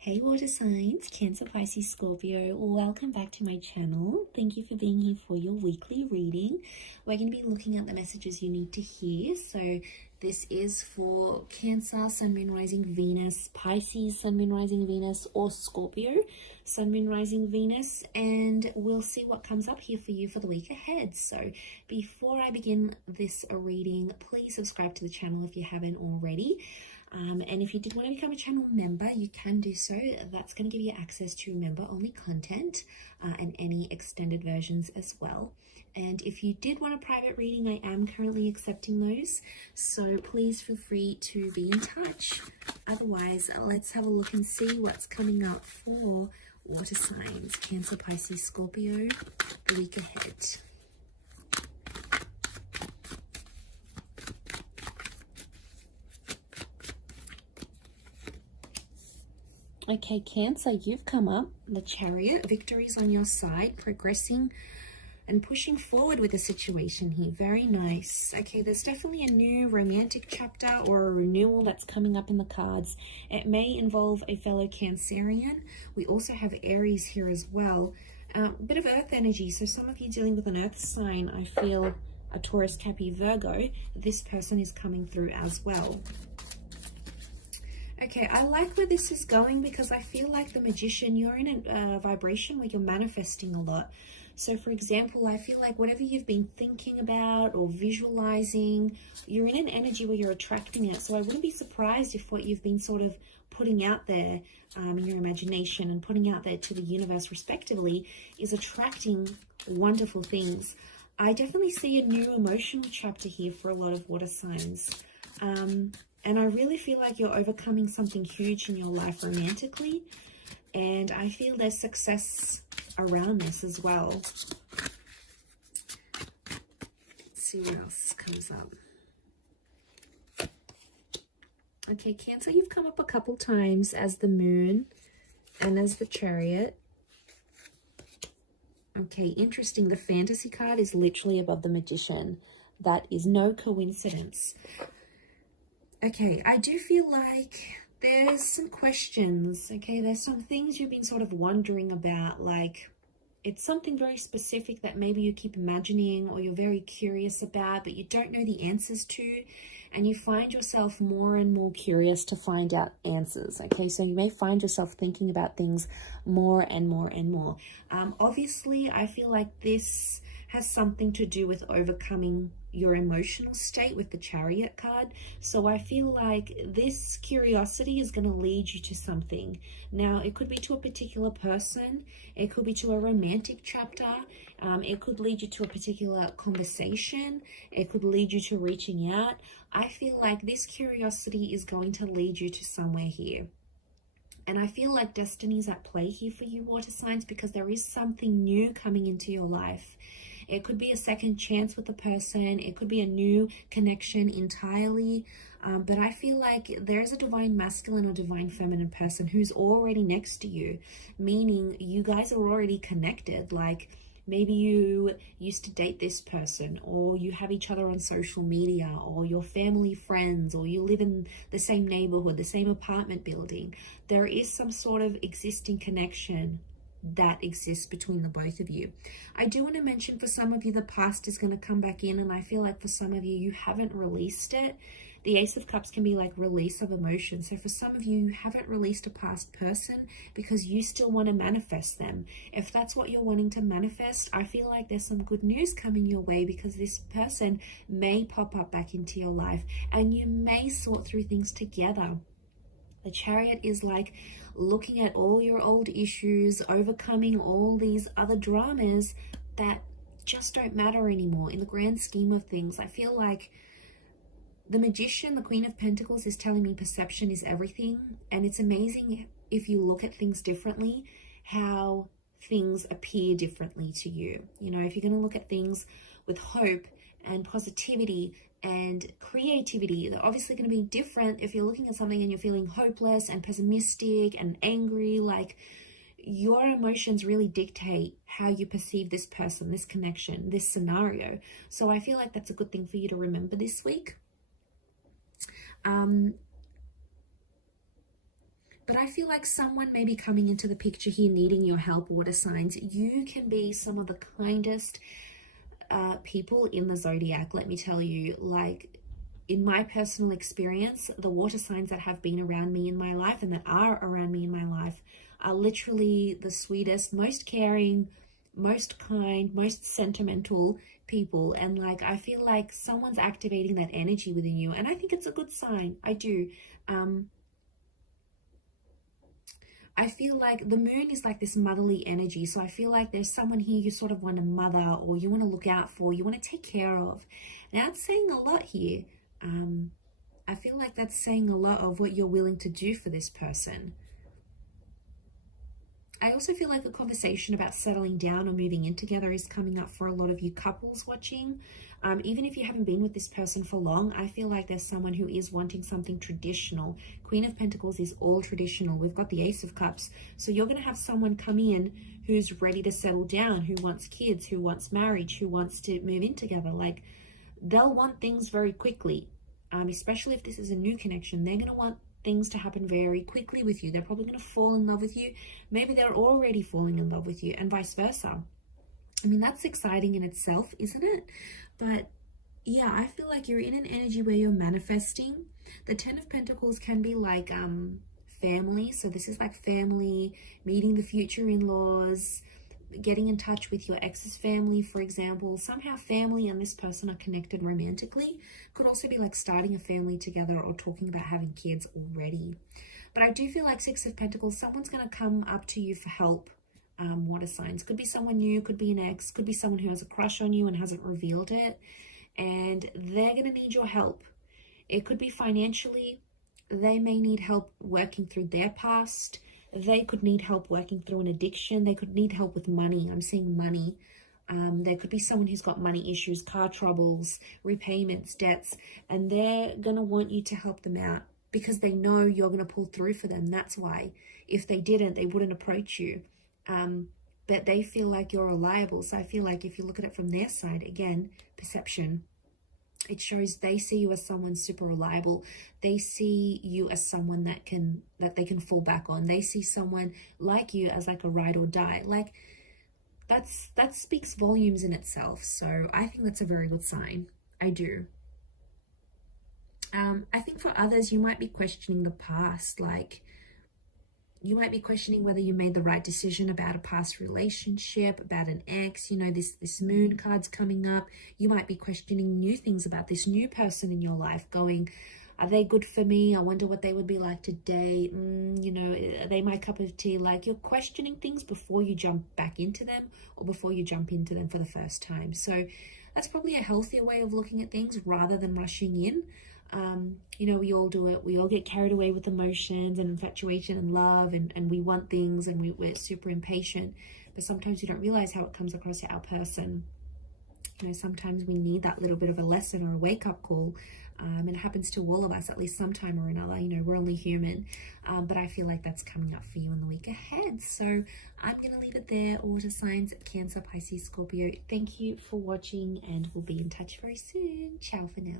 Hey water signs, Cancer, Pisces, Scorpio, welcome back to my channel. Thank you for being here for your weekly reading. We're going to be looking at the messages you need to hear. So this is for Cancer, Sun, Moon, Rising, Venus, Pisces, Sun, Moon, Rising, Venus, or Scorpio, Sun, Moon, Rising, Venus, and we'll see what comes up here for you for the week ahead. So before I begin this reading, please subscribe to the channel if you haven't already. And if you did want to become a channel member, you can do so. That's going to give you access to member-only content and any extended versions as well. And if you did want a private reading, I am currently accepting those. So please feel free to be in touch. Otherwise, let's have a look and see what's coming up for water signs, Cancer, Pisces, Scorpio, the week ahead. Okay, Cancer, you've come up, the Chariot, victories on your side, progressing and pushing forward with the situation here. Very nice. Okay, there's definitely a new romantic chapter or a renewal that's coming up in the cards. It may involve a fellow Cancerian. We also have Aries here as well. A bit of earth energy, so some of you dealing with an earth sign, I feel a Taurus, Capricorn, Virgo, this person is coming through as well. Okay, I like where this is going because I feel like the Magician, you're in a vibration where you're manifesting a lot. So for example, I feel like whatever you've been thinking about or visualizing, you're in an energy where you're attracting it. So I wouldn't be surprised if what you've been sort of putting out there in your imagination and putting out there to the universe respectively is attracting wonderful things. I definitely see a new emotional chapter here for a lot of water signs. And I really feel like you're overcoming something huge in your life romantically. And I feel there's success around this as well. Let's see what else comes up. Okay, Cancer, you've come up a couple times as the Moon and as the Chariot. Okay, interesting. The Fantasy card is literally above the Magician. That is no coincidence. Okay, I do feel like there's some questions, okay? There's some things you've been sort of wondering about, like it's something very specific that maybe you keep imagining or you're very curious about, but you don't know the answers to, and you find yourself more and more curious to find out answers, okay? So you may find yourself thinking about things more and more and more. Obviously, I feel like this has something to do with overcoming your emotional state with the Chariot card. So I feel like this curiosity is going to lead you to something. Now, it could be to a particular person. It could be to a romantic chapter. It could lead you to a particular conversation. It could lead you to reaching out. I feel like this curiosity is going to lead you to somewhere here. And I feel like destiny is at play here for you, water signs, because there is something new coming into your life. It could be a second chance with a person. It could be a new connection entirely. But I feel like there's a divine masculine or divine feminine person who's already next to you, meaning you guys are already connected. Like maybe you used to date this person, or you have each other on social media, or you're family friends, or you live in the same neighborhood, the same apartment building. There is some sort of existing connection that exists between the both of you. I do want to mention for some of you, the past is going to come back in, and I feel like for some of you, you haven't released it. The Ace of Cups can be like release of emotion. So for some of you, you haven't released a past person because you still want to manifest them. If that's what you're wanting to manifest, I feel like there's some good news coming your way because this person may pop up back into your life and you may sort through things together. The Chariot is like looking at all your old issues, overcoming all these other dramas that just don't matter anymore in the grand scheme of things. I feel like the Magician, the Queen of Pentacles, is telling me perception is everything. And it's amazing if you look at things differently, how things appear differently to you. You know, if you're going to look at things with hope and positivity and creativity, they're obviously going to be different if you're looking at something and you're feeling hopeless and pessimistic and angry. Like your emotions really dictate how you perceive this person, this connection, this scenario. So I feel like that's a good thing for you to remember this week. But I feel like someone may be coming into the picture here needing your help, water signs. You can be some of the kindest people in the zodiac, let me tell you. Like, in my personal experience, the water signs that have been around me in my life and that are around me in my life are literally the sweetest, most caring, most kind, most sentimental people. And like, I feel like someone's activating that energy within you, and I think it's a good sign. I do. I feel like the moon is like this motherly energy. So I feel like there's someone here you sort of want to mother, or you want to look out for, you want to take care of. Now it's saying a lot here. I feel like that's saying a lot of what you're willing to do for this person. I also feel like a conversation about settling down or moving in together is coming up for a lot of you couples watching. Even if you haven't been with this person for long, I feel like there's someone who is wanting something traditional. Queen of Pentacles is all traditional. We've got the Ace of Cups. So you're going to have someone come in who's ready to settle down, who wants kids, who wants marriage, who wants to move in together. Like, they'll want things very quickly, especially if this is a new connection. They're going to want things to happen very quickly with you. They're probably going to fall in love with you. Maybe they're already falling in love with you, and vice versa. I mean, that's exciting in itself, isn't it? But yeah, I feel like you're in an energy where you're manifesting. The Ten of Pentacles can be like family. So this is like family, meeting the future in-laws, getting in touch with your ex's family, for example. Somehow family and this person are connected romantically. Could also be like starting a family together or talking about having kids already. But I do feel like Six of Pentacles, someone's going to come up to you for help. Water signs. Could be someone new, could be an ex, could be someone who has a crush on you and hasn't revealed it, and they're going to need your help. It could be financially. They may need help working through their past. They could need help working through an addiction. They could need help with money. I'm seeing money. There could be someone who's got money issues, car troubles, repayments, debts, and they're going to want you to help them out because they know you're going to pull through for them. That's why. If they didn't, they wouldn't approach you. But they feel like you're reliable. So I feel like if you look at it from their side, again, perception, it shows they see you as someone super reliable. They see you as someone that they can fall back on. They see someone like you as like a ride or die. Like, that speaks volumes in itself. So I think that's a very good sign. I do. I think for others, you might be questioning the past. Like, you might be questioning whether you made the right decision about a past relationship, about an ex. You know, this moon card's coming up. You might be questioning new things about this new person in your life, going, are they good for me? I wonder what they would be like to date. You know, are they my cup of tea? Like, you're questioning things before you jump back into them or before you jump into them for the first time. So that's probably a healthier way of looking at things rather than rushing in. You know, we all do it. We all get carried away with emotions and infatuation and love, and we want things, and we're super impatient. But sometimes we don't realize how it comes across to our person. You know, sometimes we need that little bit of a lesson or a wake-up call. And it happens to all of us at least sometime or another. You know, we're only human. But I feel like that's coming up for you in the week ahead. So I'm going to leave it there. Water signs, Cancer, Pisces, Scorpio. Thank you for watching, and we'll be in touch very soon. Ciao for now.